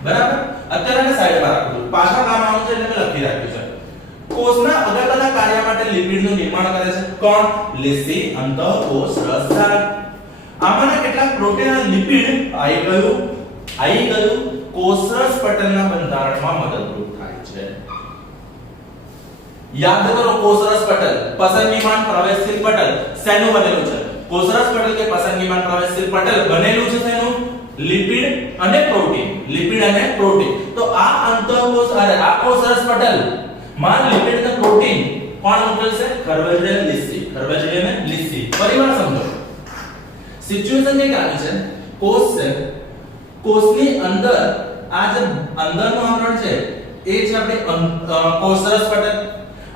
બરાબર? અત્યારે સાઈડમાં રાખો છો, પાછા કામ આવવાનું છે એટલે મેં લખી રાખ્યું છે. કોષના અગત્યના કાર્ય માટે લિપિડનું નિર્માણ કરે છે કોણ? લીસી અંતઃકોષરસ ઝાડ. આમાંના કેટલાક પ્રોટીન અને લિપિડ આવી ગયું કોષરસ પટલના બંધારણમાં મદદરૂપ થાય છે. યાદ કરો, કોષરસ પટલ પસંદગીમાન પ્રવેશશીલ પટલ શેનું બનેલું છે? કોષરસ પટલ કે પસંદગીમાન પ્રવેશશીલ પટલ બનેલું છે શેનું? લિપિડ અને પ્રોટીન. લિપિડ અને પ્રોટીન. તો આ કોષરસ પટલ માં લિપિડ અને પ્રોટીન કોણ મોકલશે? ખરબચડી અને લીસી. ખરબચડી અને લીસી. પરિવાર સમજો, સિચ્યુએશન એક આવી છે, કોષ છે, કોષની અંદર આ જે અંદરનું આવરણ છે એ છે આપણી કોષરસ પટલ.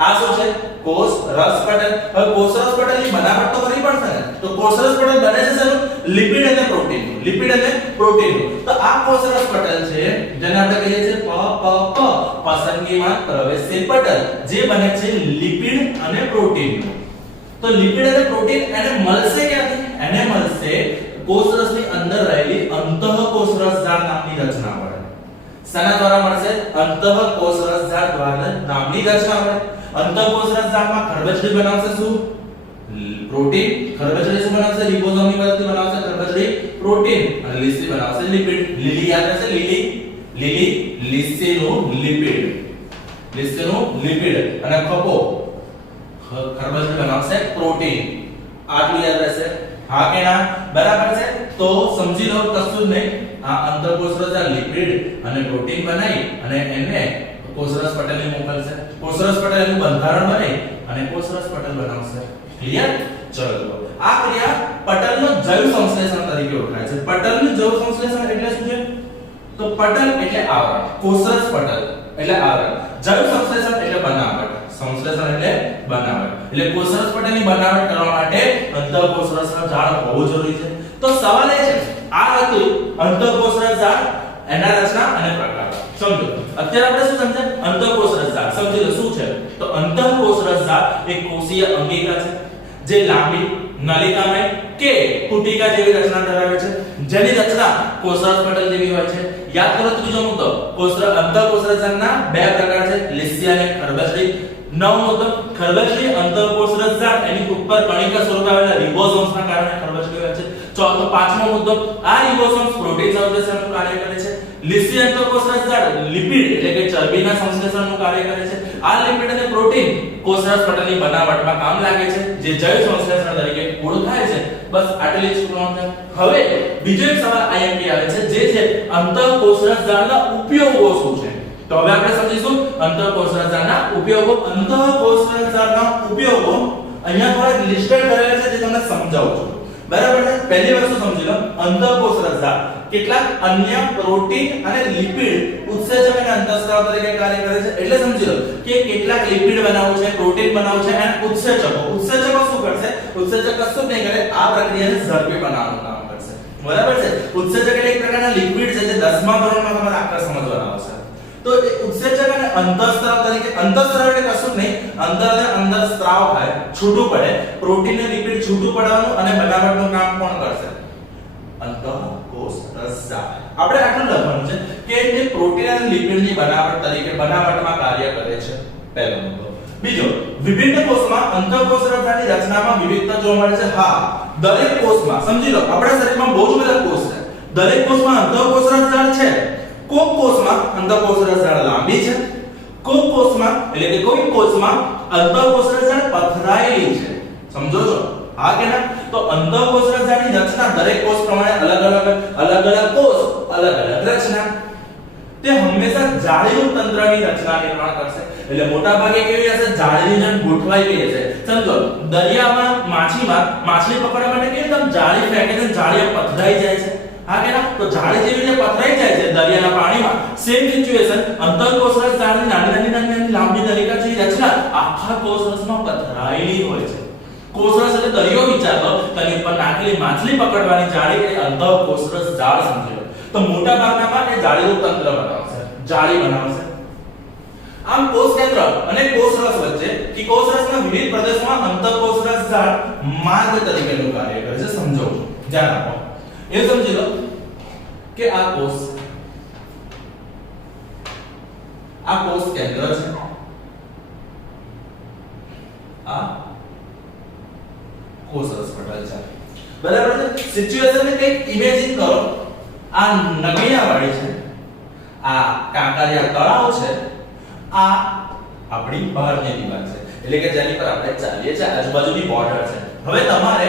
આ શું છે? કોષરસ પટલ. હવે કોષરસ પટલની બનાવટ તો કરવી પડશે ને, તો કોષરસ પટલ બને છે શેનું? લિપિડ અને પ્રોટીન. લિપિડ અને પ્રોટીન. તો આ કોષરસ પટલ છે જેને આપણે કહીએ છીએ પસંદગીમાન પ્રવેશશીલ પટલ, જે બને છે લિપિડ અને પ્રોટીન. તો લિપિડ અને પ્રોટીન એને મળશે ક્યાંથી? એને મળશે કોષરસની અંદર રહેલી અંતઃકોષરસ ઝાડ નામની રચના વડે. શેના દ્વારા મળશે? અંતઃકોષરસ ઝાડ દ્વારા નામની રચના વડે. અંતઃકોષરસ ઝાડમાં ખરબચડી બનાવશે શું? પ્રોટીન. ખરબચડી શું બનાવશે? રિબોસોમની મદદથી બનાવશે ખરબચડી પ્રોટીન. અને લીસી બનાવશે લિપિડ. લીલી યાદ રહેશે? લીલી લીસીનું લિપિડ. લીસીનું લિપિડ. અને ખપો ખરબચડી બનાવશે પ્રોટીન. આટલું યાદ રહેશે? હા કે ના? બરાબર છે? તો સમજી લો, કશું જ નહીં. આ અંતઃકોષરસ ઝાડ લિપિડ અને પ્રોટીન બનાવી અને એને કોષરસ પટલને મોકલશે. કોષરસ પટલ એનું બંધારણ બને અને કોષરસ પટલ બનાવશે. ક્લિયર? ચલો, આ ક્રિયા પટલનો જૈવ સંશ્લેષણ તરીકે ઓળખાય છે. પટલનું જૈવ સંશ્લેષણ એટલે શું છે? તો પટલ એટલે આવરણ, કોષરસ પટલ એટલે આવરણ, જૈવ સંશ્લેષણ એટલે બનાવટ. સંશ્લેષણ એટલે બનાવટ. એટલે કોષરસ પટલની બનાવટ કરવા માટે અંતઃકોષરસના ઝાડ હોવું જરૂરી છે. તો સવાલ એ છે, આ હતું અંતઃકોષરસ ઝાડ, એના રચના અને પ્રકાર. સમજો, અત્યારે આપણે શું સમજ્યા? અંતઃકોષરસ ઝાડ. સમજી લો શું છે? તો અંતઃકોષરસ ઝાડ એક કોષીય અંગિકા છે જે લાંબી, નલિકામય, કે પુટિકા જેવી રચના ધરાવે છે, જેની રચના કોષરસ પટલ જેવી હોય છે. યાદ કરો ત્રીજો મુદ્દો, અંતઃકોષરસના બે પ્રકાર છે, લિસ્સી અને ખરબચડી. નવમો મુદ્દો, ખરબચડી અંતઃકોષરસ ઝાડ એની ઉપર કણિકા સ્વરૂપે આવેલા રિબોસોમ્સના કારણે ખરબચડી હોય છે. ચોથો પાંચમો મુદ્દો, આ રિબોસોમ્સ પ્રોટીન સંશ્લેષણનું કાર્ય કરે છે. લિસ્સી અંતઃકોષરસ ઝાડ લિપિડ એટલે કે ચરબીના સંશ્લેષણનું કાર્ય કરે છે. આ લિપિડ અને પ્રોટીન કોષરસ પટલની બનાવટમાં કામ લાગે છે, જે જૈવ સંશ્લેષણ તરીકે ઓળખાય છે. બસ આટલી જ પ્રોબ્લેમ છે. હવે બીજો એક સવાલ IMP આવે છે, જે છે અંતઃકોષરસ ઝાડના ઉપયોગો શું છે. તો હવે આપણે સમજીશું અંતઃકોષરસ ઝાડના ઉપયોગો. અંતઃકોષરસ ઝાડના ઉપયોગો અહીંયા થોડા લિસ્ટેડ કરેલા છે, જે તમને સમજાવું છું. બરાબર છે. પહેલી વસ્તુ સમજી લો, અંતઃકોષરસ ઝાડ કેટલાક અન્ય પ્રોટીન અને લિપિડ ઉત્સેચક અને અંતઃસ્ત્રાવ તરીકે કાર્ય કરે છે. એટલે સમજી લો કે કેટલાક લિપિડ બનાવવું છે, પ્રોટીન બનાવવું છે અને ઉત્સેચકો શું કરશે? ઉત્સેચક કશું નહીં કરે, આ પ્રક્રિયાને ઝડપી બનાવવાનું કામ કરશે. બરાબર છે. ઉત્સેચક એટલે એક પ્રકારના લિક્વિડ છે, જે 10મા ધોરણમાં તમારે આખા સમજવાના આવશે. તો એ ઉત્સેચક અને અંતઃસ્ત્રાવ તરીકે, અંતઃસ્ત્રાવ એટલે કશું નહીં, અંદર સ્ત્રાવ થાય, છૂટું પડે, પ્રોટીન અને લિપિડ છૂટું પડવાનું અને બનાવટનું કામ કોણ કરશે? અંતઃકોષરસ ઝાડ. આપણે આટલું લખવાનું છે કે જે પ્રોટીન અને લિપિડની બનાવટમાં કાર્ય કરે છે. પહેલો મુદ્દો. બીજો, વિભિન્ન કોષમાં અંતઃકોષરસ ઝાડની રચનામાં વિવિધતા જોવા મળે છે. હા, દરેક કોષમાં સમજી લો, આપણા શરીરમાં બહુ જ બધા કોષ છે. દરેક કોષમાં અંતઃકોષરસ ઝાડ છે. કોક કોષમાં અંતઃકોષરસ ઝાડ લાંબી છે, કોક કોષમાં એટલે કે કોઈ કોષમાં અંતઃકોષરસ ઝાડ પથરાયેલી છે. સમજો છો? હા કે ના? તો અંતઃકોષરસ ઝાડની રચના દરેક કોષ પ્રમાણે અલગ-અલગ કોષ અલગ-અલગ રચના. તે હંમેશા જાળીરૂપ તંત્રની રચના નિર્માણ કરશે. એટલે મોટા ભાગે કેવી હશે? જાળીની જેમ ગોઠવાયેલી હશે. સમજો, દરિયામાં માછલી પકડવા માટે કેવી રીતે જાળી ફેંકે છે, જાળી પથરાઈ જાય છે. હા કે ના? તો જાળી જેવી રીતે પથરાઈ જાય છે દરિયાના પાણીમાં, સેમ સિચ્યુએશન અંતઃકોષરસ ઝાડની નાની લાંબી નલિકા જેવી રચના આખા કોષરસમાં પથરાયેલી હોય છે. કોષરસ એટલે દરિયો વિચારો, તેની ઉપર નાખેલી માછલી પકડવાની જાળી એ અંતઃકોષરસ ઝાડ સમજી લો. તો મોટા ભાગનામાં એ જાળીરૂપ તંત્ર બનાવશે, જાળી બનાવશે. આમ કોષ કેન્દ્ર અને કોષરસ વચ્ચે કે કોષરસના વિવિધ પ્રદેશોમાં અંતઃકોષરસ ઝાડ માર્ગ તરીકેનું કાર્ય કરે છે. સમજો, ધ્યાન આપો. એ સમજી લો કે આ કોષ કેન્દ્ર છે, આ કોષરસ પટલ છે. બરાબર છે. સિચ્યુએશન ને કંઈક ઇમેજિન કરો. આ નગીનાવાડી છે, આ કાંકરિયા તળાવ છે, આ આપણી બહારની દીવાલ છે, એટલે કે જેની પર આપણે ચાલીએ છીએ, આજુબાજુની બોર્ડર છે. હવે તમારે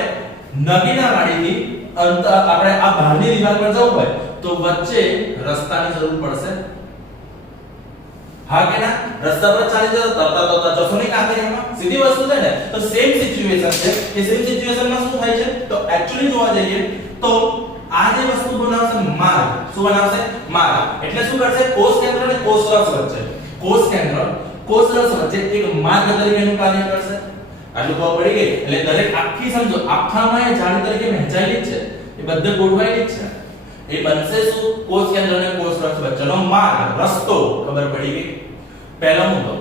નગીનાવાડીથી આપણે આ બહારની દીવાલ પર જવું હોય તો વચ્ચે રસ્તાની જરૂર પડશે. હા કે ના? રસ્તા પર ચાલી જતો તરતા જશો નહીં કાંકરિયામાં, સીધી વસ્તુ છે ને. તો સેમ સિચ્યુએશન છે. કે સેમ સિચ્યુએશનમાં શું થાય છે? તો એકચ્યુઅલી જોવા જઈએ તો આ જે વસ્તુ બનાવશે માર્ગ, શું બનાવશે? માર્ગ. એટલે શું કરશે? કોષ કેન્દ્ર અને કોષરસ વચ્ચે, કોષ કેન્દ્ર કોષરસ વચ્ચે એક માર્ગ તરીકેનું કાર્ય કરશે. આટલું ખબર પડી ગઈ? એટલે દરેક આખી સમજો, આખામાં એ જાળી તરીકે વહેંચાયેલી જ છે, એ બધે ગોઠવાયેલી જ છે. એ બનશે શું? કોષ કેન્દ્ર અને કોષરસ વચ્ચેનો માર્ગ, રસ્તો. ખબર પડી ગઈ? પહેલો મુદ્દો,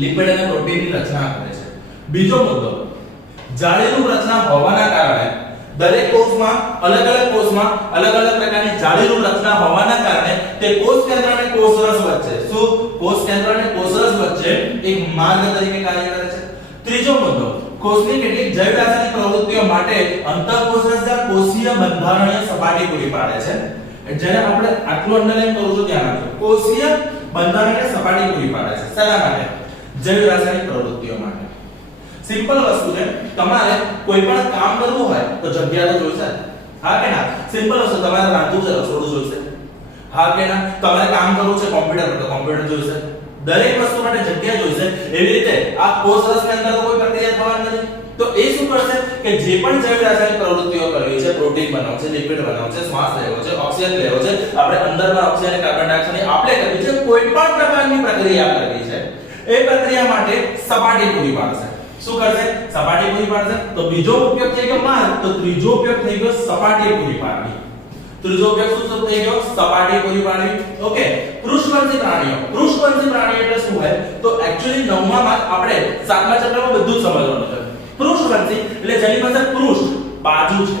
લિપિડ અને પ્રોટીનની રચના કરે છે. બીજો મુદ્દો, જાળીરૂપ રચના હોવાના કારણે દરેક કોષમાં અલગ અલગ પ્રકારની જાળીરૂપ રચના હોવાના કારણે તે કોષ કેન્દ્ર અને કોષરસ વચ્ચે શું? કોષ કેન્દ્ર અને કોષરસ વચ્ચે એક માર્ગ તરીકે કાર્ય કરે છે. ત્રીજો મુદ્દો, કોષની કેટલીક જૈવ રાસાયણિક પ્રવૃત્તિઓ માટે અંતઃકોષરસ ઝાડ કોષીય બંધારણીય સપાટી પૂરી પાડે છે. જેને આપણે આટલું અંડરલાઈન કરું છું, ધ્યાન આપજો. કોષીય બંધારણીય સપાટી પૂરી પાડે છે. શેના માટે? જૈવ રાસાયણિક પ્રવૃત્તિઓ માટે. સિમ્પલ વસ્તુ છે. તમારે કોઈ પણ કામ કરવું હોય તો જગ્યા તો જોઈશે. હા કે ના? સિમ્પલ વસ્તુ, તમારે રાંધવું છે, રસોડું જોઈશે. હા કે ના? તમારે કામ કરવું છે કોમ્પ્યુટર પર, તો કોમ્પ્યુટર જોઈશે. દરેક વસ્તુ માટે જગ્યા જોઈશે. એવી રીતે આ કોષરસની અંદર તો કોઈ પ્રક્રિયા થવાની નથી. તો એ શું કરશે કે જે પણ જૈવ રાસાયણિક પ્રવૃત્તિઓ કરવી છે, પ્રોટીન બનાવશે, લિપિડ બનાવશે, શ્વાસ લેવો છે, ઓક્સિજન લેવો છે, આપણે અંદરમાં ઓક્સિજન અને કાર્બન ડાયોક્સાઇડની આપણે કરવી છે, કોઈ પણ પ્રકારની પ્રક્રિયા કરવી છે, એ પ્રક્રિયા માટે સપાટી પૂરી પાડશે. શું કરશે? સપાટી પૂરી પાડશે. તો બીજો ઉપયોગ થઈ ગયો માર્ગ, તો ત્રીજો ઉપયોગ થઈ ગયો સપાટી પૂરી પાડવી. ત્રીજો ઉપયોગ શું થઈ ગયો? સપાટી પૂરી પાડવી. ઓકે. પૃષ્ઠવંશી પ્રાણીઓ એટલે શું હોય? તો એક્ચ્યુઅલી 9મા માં આપણે 7મા ચેપ્ટરમાં બધું જ સમજવાનું છે. પૃષ્ઠવંશી એટલે જેની પાસે પૃષ્ઠ બાજુ છે.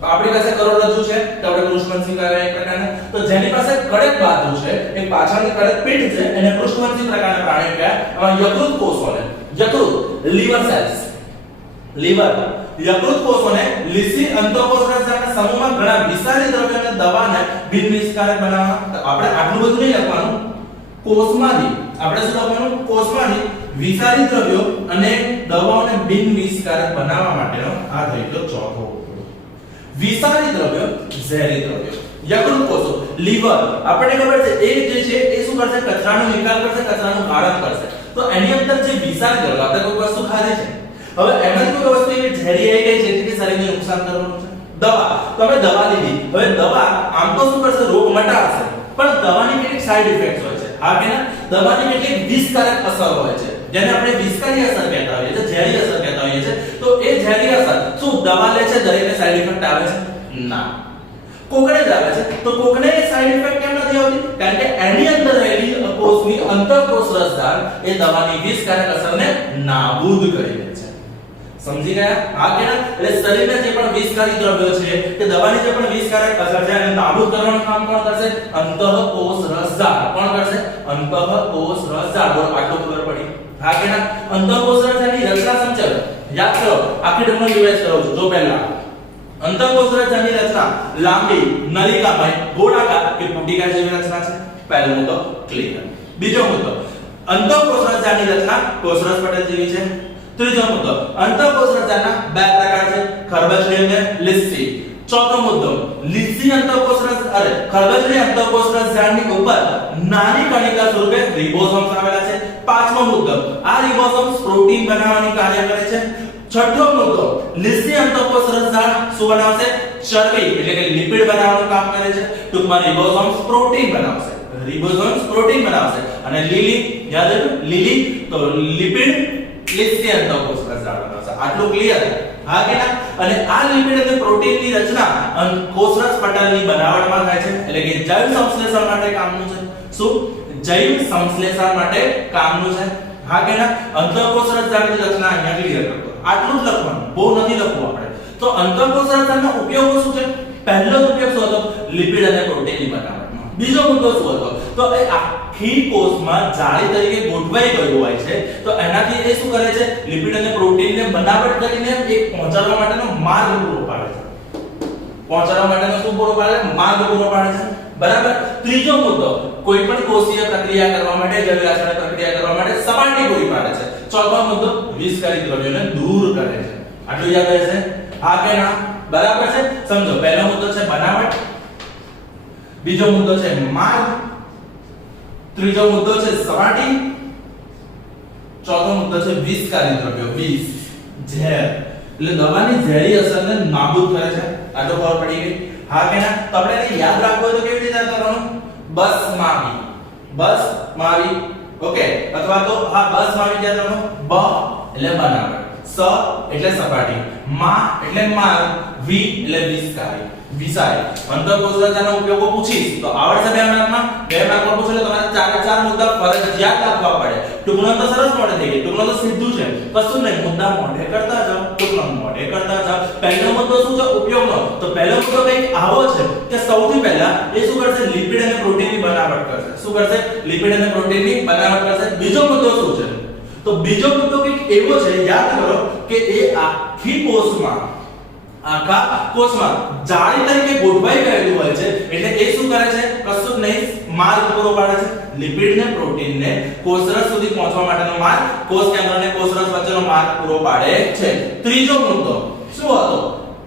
તો આપણી પાસે કરોડરજ્જુ છે તો આપણે પૃષ્ઠવંશી કહેવાય એક પ્રકારના. તો જેની પાસે કડક બાજુ છે, એક પાછળની કડક પીઠ છે, એને પૃષ્ઠવંશી પ્રકારના પ્રાણી કહેવાય. યકૃત કોષોને, યકૃત લીવર સેલ્સ, લીવર યકૃત કોષોને લીસી અંતઃકોષ રચનાના સમૂહમાં ઘણા વિષારી દ્રવ્યોને દવાને બિનવિષકારક બનાવવા. આપણે આટલું બધું નહીં લખવાનું. કોષમાંથી આપણે શું લખવાનું? કોષમાંથી વિષારી દ્રવ્યો અને દવાઓને બિનવિષકારક બનાવવા માટેનો આ થઈ ગયો ચોથો. વિષારી દ્રવ્યો, ઝેરી દ્રવ્યો. યકૃત કોષો, લીવર, આપણને ખબર છે એ જે છે એ શું કરશે? કચરાનો નિકાલ કરશે, કચરાનું ગાળણ કરશે. તો એની અંદર જે વિષારી દ્રવ્યો, આપણે કોઈ વસ્તુ ખાધી છે, હવે એમાં કોઈ વસ્તુ એવી ઝેરી આવી ગઈ છે કે શરીરને નુકસાન કરવાનું છે. દવા, તમે દવા લીધી, હવે દવા આમ તો શું કરશે? રોગ મટાડશે, પણ દવાની કેટલીક સાઇડ ઇફેક્ટ્સ હોય છે. હા કે ના? દવાની કેટલીક વિષકારક અસર હોય છે, જેને આપણે વિષકારી અસર કહેતા હોઈએ છીએ, ઝેરી અસર કહેતા હોઈએ છીએ. તો એ ઝેરી અસર શું દવા લે છે દરેકને સાઇડ ઇફેક્ટ આવે છે? ના. કોકને જ આવે છે. તો કોકને સાઇડ ઇફેક્ટ કેમ નથી આવતી? કારણ કે એની અંદર રહેલી કોષની અંતઃકોષ રસધાર એ દવાની વિષકારક અસરને નાબૂદ કરી દે છે. સમજી ગયા? હા કે ના? એટલે શરીરના જે પણ વિષકારી દ્રવ્યો છે કે દવાની જે પણ વિષકારક અસર છે એને નાબૂદ કરવાનું કામ કોણ કરશે? અંતઃકોષ રસધાર. કોણ કરશે? અંતઃકોષ રસધાર. બોલો, આટલું ખબર પડી? હા કે ના? અંતઃકોષ રસધારની રચના સમજો. યાદ કરો, આખી ડમનો રિવાઇઝ કરો છો. જો પહેલા અંતઃકોષ રચનાની રચના લાંબી, નલિકામય, ગોળાકાર કે પુટિકા જેવી રચના છે. પહેલો મુદ્દો ક્લિયર. બીજો મુદ્દો, અંતઃકોષ રચનાની રચના કોષરસ પટલ જેવી છે. ત્રીજો મુદ્દો, અંતઃકોષ રચનાના બે પ્રકાર છે, ખરબચડી અને લીસી. ચોથો મુદ્દો, લીસી અંતઃકોષ ખરબચડી અંતઃકોષ રચનાની ઉપર નાની કણિકા સ્વરૂપે રિબોસોમ્સ આવેલા છે. પાંચમો મુદ્દો, આ રિબોસોમ્સ પ્રોટીન બનાવવાની કાર્ય કરે છે. છઠ્ઠો મુદ્દો, લીસી અંતઃકોષ રચના શું બનાવશે? ચરબી એટલે કે લિપિડ બનાવવાનું કામ કરે છે. ટૂંકમાં રિબોસોમ્સ પ્રોટીન બનાવશે. રિબોસોમ્સ પ્રોટીન બનાવશે. અને લીલી, યાદ રાખો, લીલી તો લિપિડ લીસી અંતઃકોષ રચના બનાવશે. આટલું ક્લિયર? હા કે ના? અને આ લિપિડ અને પ્રોટીનની રચના કોષરસ પટલની બનાવટમાં થાય છે. એટલે કે જૈવ સંશ્લેષણ માટે કામનું છે. શું? જૈવ સંશ્લેષણ માટે કામનું છે. હા કે ના? અંતઃકોષ રચનાની રચના અહીંયા ક્લિયર કરતો. આટલું જ લખવાનું, બહુ નથી લખવું આપણે. તો અંતઃકોષ રચનાના ઉપયોગો શું છે? પહેલો ઉપયોગ શું હતો? લિપિડ અને પ્રોટીનની બનાવટમાં. બીજો મુદ્દો શું હતો? તો એ આખી કોષમાં જાળી તરીકે ગોઠવાઈ ગયું હોય છે. તો એનાથી એ શું કરે છે? લિપિડ અને પ્રોટીનને બનાવટ કરીને એક પહોંચાડવા માટેનો માર્ગ પૂરો પાડે છે. પહોંચાડવા માટેનો શું પૂરો પાડે? માર્ગ પૂરો પાડે છે. બરાબર. ત્રીજો મુદ્દો, કોઈ પણ કોષીય પ્રક્રિયા કરવા માટે, જૈવ રાસાયણિક પ્રક્રિયા કરવા માટે સપાટી પૂરી પાડે છે. ચોથો મુદ્દો, વિષકારી દ્રવ્યોને દૂર કરે છે. આટલું યાદ રહેશે? હા કે ના? બરાબર છે? સમજો, પહેલો મુદ્દો છે બનાવટ, બીજો મુદ્દો છે માર્ગ, ત્રીજો મુદ્દો છે સપાટી, ચોથો મુદ્દો છે વિષકારી દ્રવ્યો, વિષ, ઝેર. એટલે દવાની ઝેરી અસરને નાબૂદ કરે છે. આટલો ખબર પડી ગઈ? હા કે ના? તો આપણે એને યાદ રાખવું હોય તો કેવી રીતે કરવાનું? બસ માવી, બસ માવી. ઓકે, અથવા તો હા બસ માવી યાદ રાખો. બ એટલે બનાવટ, સ એટલે સપાટી, મા એટલે માર્ગ, વી એટલે વિષકારી, વિષારી. અંતઃકોષ રચનાનો ઉપયોગો પૂછીશ તો આવડશે 2 માર્કમાં. 2 માર્કમાં પૂછે એટલે તમારે 4 મુદ્દા ફરજિયાત લખવા પડે. ટૂંકનો તો સરસ મોઢે થઈ ગયું. ટૂંકનો તો સીધું છે, કશું નહીં. મુદ્દા મોઢે કરતા જાઓ, ટૂંકનો મોઢે કરતા જાઓ. પહેલો મુદ્દો શું છે? ઉપયોગનો. તો પહેલો મુદ્દો કંઈક આવો છે કે સૌથી પહેલા એ શું કરશે? લિપિડ અને પ્રોટીનની બનાવટ કરશે. શું કરશે? લિપિડ અને પ્રોટીનની બનાવટ કરશે. બીજો મુદ્દો શું છે? તો બીજો મુદ્દો કંઈક એવો છે, યાદ કરો, કે એ આખી કોષમાં, આખા કોષમાં જાળી તરીકે ગોઠવાઈ ગયેલું હોય છે. એટલે એ શું કરે છે? કશું જ નહીં, માર્ગ પૂરો પાડે છે. લિપિડ ને પ્રોટીન ને કોષરસ સુધી પહોંચવા માટેનો માર્ગ, કોષ કેન્દ્ર અને કોષરસ વચ્ચેનો માર્ગ પૂરો પાડે છે. ત્રીજો મુદ્દો શું હતો?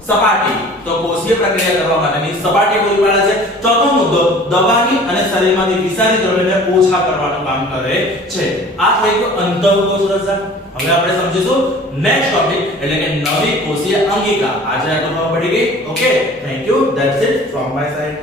સપાટી. તો કોષીય પ્રક્રિયા કરવા માટેની સપાટી પૂરી પાડે છે. ચોથો મુદ્દો, દવાની અને શરીરમાંથી વિષારી દ્રવ્યોને ઓછા કરવાનું કામ કરે છે. આ થઈ ગયો અંતઃકોષ રચના. હવે આપણે સમજીશું નેક્સ્ટ ટોપિક એટલે કે નવી કોષીય અંગિકા. આજે આટલું ખબર પડી ગઈ? Okay, thank you. That's it from my side.